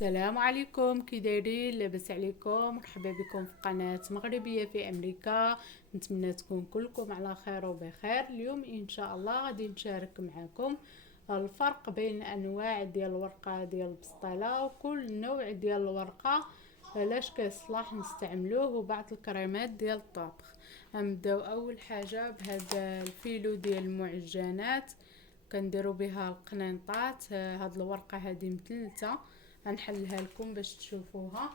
السلام عليكم، كي دايرين؟ لاباس عليكم؟ مرحبا بكم في قناة مغربية في امريكا. نتمنى تكون كلكم على خير وبخير. اليوم ان شاء الله غادي نشارك معكم الفرق بين انواع ديال الورقة ديال البسطيلة، وكل نوع ديال الورقة علاش كيصلح نستعملوه، وبعض الكريمات ديال الطبخ. غنبداو اول حاجة بهذا الفيلو ديال المعجنات، كنديروا بها القنينطات. هاد الورقة هذه مثلثة، غنحلها لكم باش تشوفوها.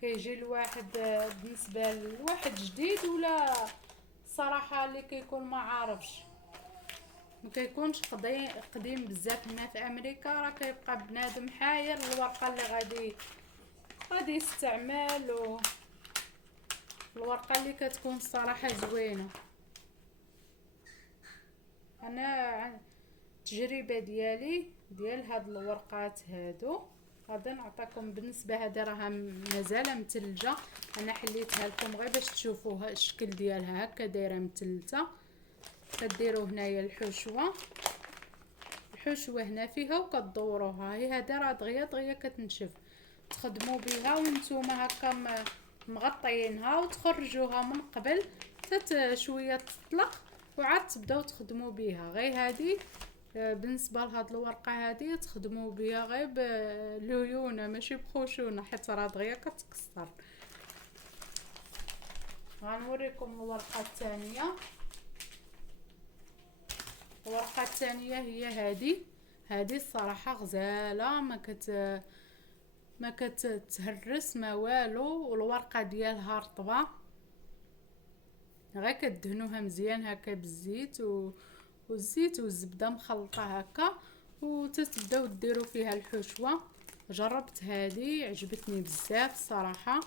كيجي الواحد بالنسبه لواحد جديد ولا صراحه اللي كيكون ما عارفش، ما كيكونش قديم بزاف. هنا في امريكا راه كيبقى بنادم حاير الورقه اللي غادي يستعمل، الورقه اللي كتكون صراحه زوينه. انا التجربه ديال هاد الورقات هادو غادي نعطيكم. بالنسبه هذه راها مازال مثلجه، انا حليتها لكم غير باش تشوفوها الشكل ديالها هكا دايره مثلثه. كديروا هنايا الحشوه هنا فيها وكدوروها. هي هذه راه دغيا كتنشف، تخدموا بها وانتوما هكا مغطيينها، وتخرجوها من قبل حتى شويه تطلق، وعاد تبداو تخدموا بها. غير هذه بالنسبه لهاد الورقه هذه تخدموا بها غير بليونه ماشي بخشونه، حيت راه دغيا كتكسر. غنوريكم الورقه الثانيه. الورقه الثانيه هي هذه الصراحه غزاله، ما كتهرس ما والو، والورقه ديالها رطبه. غير كدهنوها مزيان هكا بالزيت والزيت والزبده مخلطه هكا، وتتبداو ديروا فيها الحشوه. جربت هذه عجبتني بزاف صراحه.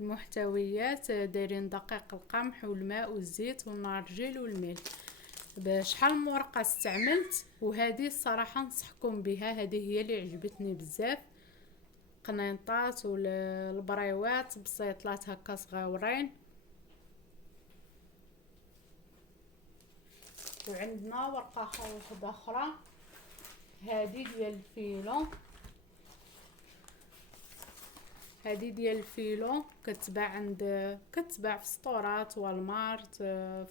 المحتويات دايرين دقيق القمح والماء والزيت والنارجيل والملح. بشحال من ورقه استعملت، وهذه الصراحه نصحكم بها. هذه هي اللي عجبتني بزاف. قنينطات والبريوات بسيطلات هكا صغيورين. وعندنا ورقه واحده اخرى، هذه ديال الفيلو كتباع في سطورات والمارت،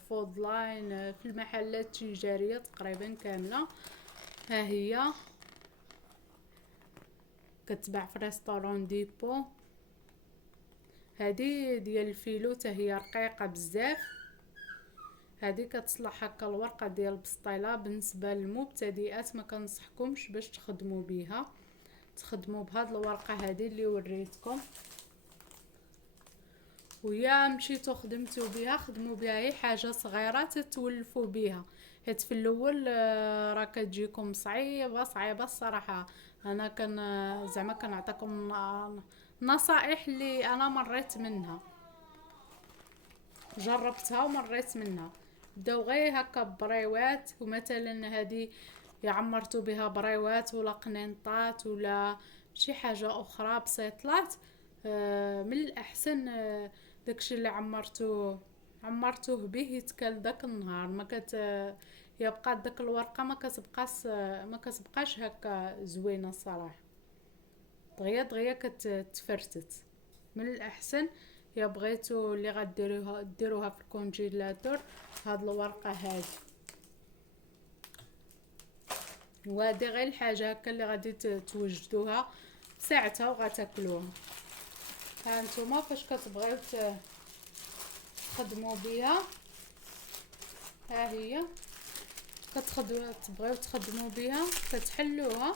فود لاين، في المحلات التجاريه تقريبا كامله. ها هي كتباع في ريستورون ديبو. هذه ديال الفيلو حتى هي رقيقه بزاف. هذه كتصلح هكا الورقه ديال البسطيله. بالنسبه للمبتدئات ما كنصحكمش باش تخدموا بها، تخدموا بهاد الورقه هذه اللي وريتكم. ويا مشيتو خدمتو بها، خدموا بها اي حاجه صغيره تتولفوا بها، حيت في الاول راه كتجيكم صعيبه الصراحه. انا زعما كنعطيكم نصائح اللي انا مريت منها، جربتها ومريت منها. بداو غير هكا بريوات، ومثلا هذه عمرتو بها بريوات ولا قنينطات ولا شي حاجه اخرى بسيطلات. من الاحسن داكشي اللي عمرتوه به يتكل داك النهار. ما يبقى داك الورقه ما كتبقاش هكا زوينه الصراحه، دغيا كتفرتت. من الاحسن يا بغيتو اللي ديروها في الكونجيلاتور هاد الورقه هذه. وهذه غير الحاجه هكا اللي غادي توجدوها ساعتها وغتاكلوها. ها نتوما فاش كتبغيو تخدموا بها، ها هي تبغيو تخدموا بها كتحلوها.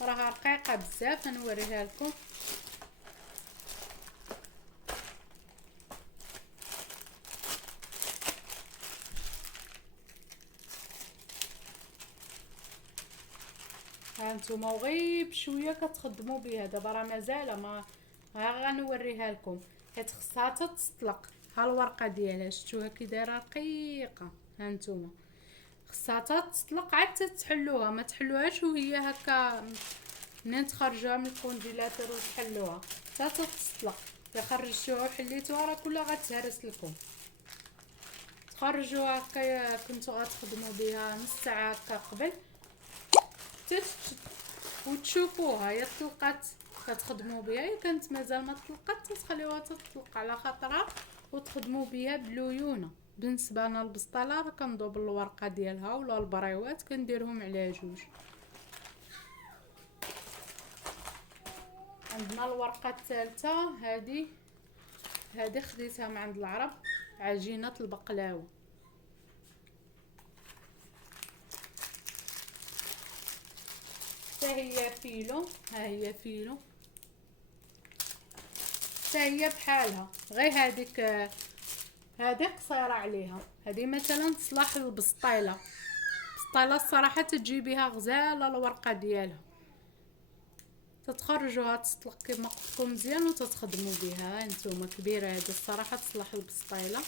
راها رقيقه بزاف، نوريها لكم. هانتوما وغير بشويه كتخدموا بها. دابا راه مازال ما غنوريها لكم، حيت خصها تطلق. ها الورقه ديالها شفتوها كي دايره رقيقه. هانتوما خصها تطلق عاد تحلوها، ما تحلوهاش وهي هكا. منين تخرجوها من الكونجيلاتور وتحلوها حتى تطلق. اذا خرجتوها وحليتوها راه كلها غتهرس لكم. تخرجوا هكا كنتو غتخدموا بها نص ساعه هكا قبل وتشوفوها يا طلقات كتخدموا بها، يا كانت مازال ما طلقات تخليوها تطلق على خاطرها وتخدموا بها بليونه. بالنسبه لنا البسطاله راه كنضوب الورقه ديالها ولا البريوات كنديرهم على جوج. عندنا الورقه الثالثه، هذه خديتها من عند العرب، عجينه البقلاوه. هي فيلو، ها هي فيلو، هي بحالها غير هذيك هذه قصيره عليها. هذه مثلا تصلح للبسطيله، البسطيله الصراحه تجيبيها غزاله الورقه ديالها، تتخرجوها تطلق كما قلت لكم مزيان وتتخدموا بها نتوما. كبيره هذه الصراحه تصلح للبسطيله.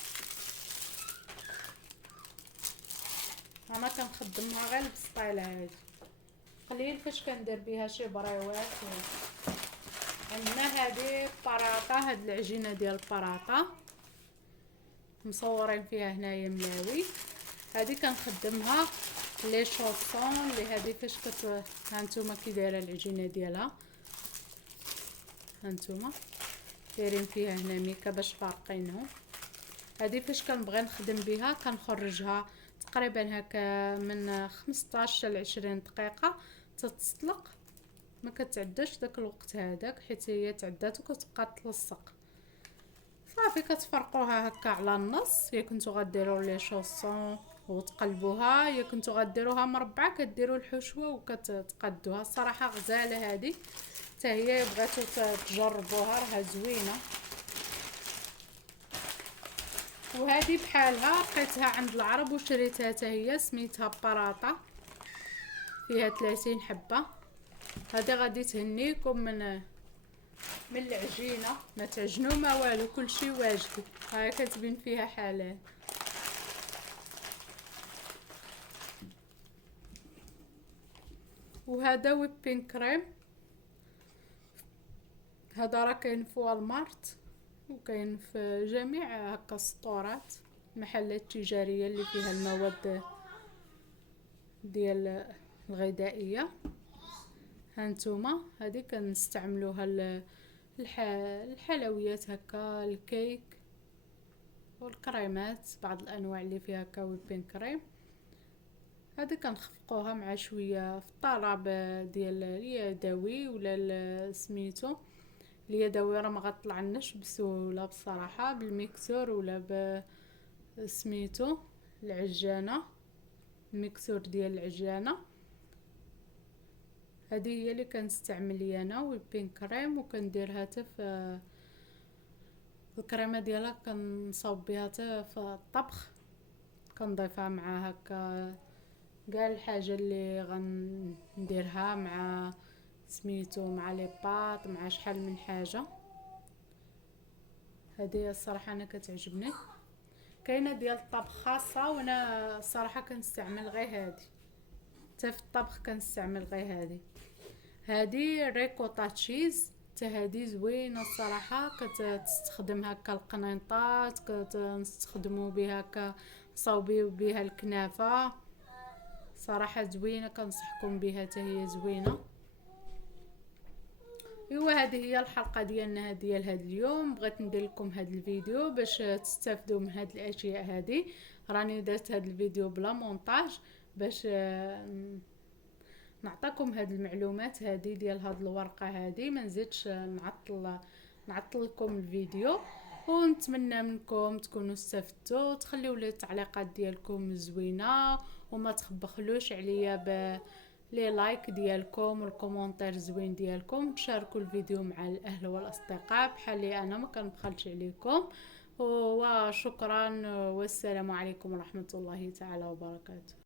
انا كنخدمها غير البسطيله هذه قليل فاش كندير بها شي بريوات. عندنا هذه البراطه، هاد العجينه ديال البراطه مصورين فيها هنايا ملاوي. هذه كنخدمها لي شوطون اللي هذه فاش ها نتوما كي دايره العجينه ديالها، ها نتوما دايرين فيها هنا ميكا باش فارقينهم. هذه فاش كنبغي نخدم بها كنخرجها تقريبا هكا من 15 ل 20 دقيقه تتسلق، ما كتعداش داك الوقت هذاك حيت هي تعدات وكتبقى تلصق. صافي كتفرقوها هكا على النص، يا كنتو غديروا لي شوسون وتقلبوها، يا كنتو غديروها مربعه كديروا الحشوه وكتقادوها. الصراحه غزاله هذه حتى هي، بغيتو تجربوها راها زوينه. وهذه بحالها لقيتها عند العرب وشريتها حتى هي، سميتها براطه، فيها 30 حبه. هذه غادي تهنيكم من العجينه، ما تعجنوا ما والو، كلشي واجد. ها كتبين فيها حالات. وهذا ويبين كريم، هذا راه كاين في والمارت وكاين في جميع هكا السطورات، محلات تجاريه اللي فيها المواد ديال الغذائيه. هانتوما هذه كنستعملوها الحلويات هكا، الكيك والكريمات، بعض الانواع اللي فيها هكا ويبين كريم. هذه كنخفقوها مع شويه في الطراب ديال اليدوي ولا سميتو اليدوي، راه ما غطلعناش بسهوله بصراحه، بالميكسور ولا سميتو العجانه، الميكسور ديال العجانه. هذه هي اللي كنستعمل انا ويبين كريم، وكنديرها حتى في الكريمه ديالها كنصاوب بها حتى في الطبخ، كنضيفها مع هكا كاع الحاجه اللي غنديرها مع سميتو مع لي باط مع شحال من حاجه. هذه الصراحه انا كتعجبني. كاينه ديال الطبخ خاصه وانا الصراحه كنستعمل غير هذه، حتى في الطبخ كنستعمل غير هذه ريكوتا تشيز، حتى هذه زوينه الصراحه. كتستخدم هكا القنينطات، كنستخدموا بها هكا صاوبيو بها الكنافه، صراحه زوينه كنصحكم بها حتى هي زوينه. ايوا هذه هي الحلقه ديالنا ديال هذا اليوم، بغيت ندير لكم هذا الفيديو باش تستافدوا من هذه الاشياء. هذه راني درت هذا الفيديو بلا مونتاج باش نعطيكم هذه المعلومات هذه ديال هذه الورقه هذه، ما نزيدش نعطل لكم الفيديو. ونتمنى منكم تكونوا استفدتوا، تخليوا لي التعليقات ديالكم زوينه وما تخبخلوش عليا لي لايك ديالكم والكومونتير زوين ديالكم، تشاركوا الفيديو مع الاهل والاصدقاء بحالي انا ما كنبخلش عليكم. وشكرا والسلام عليكم ورحمه الله تعالى وبركاته.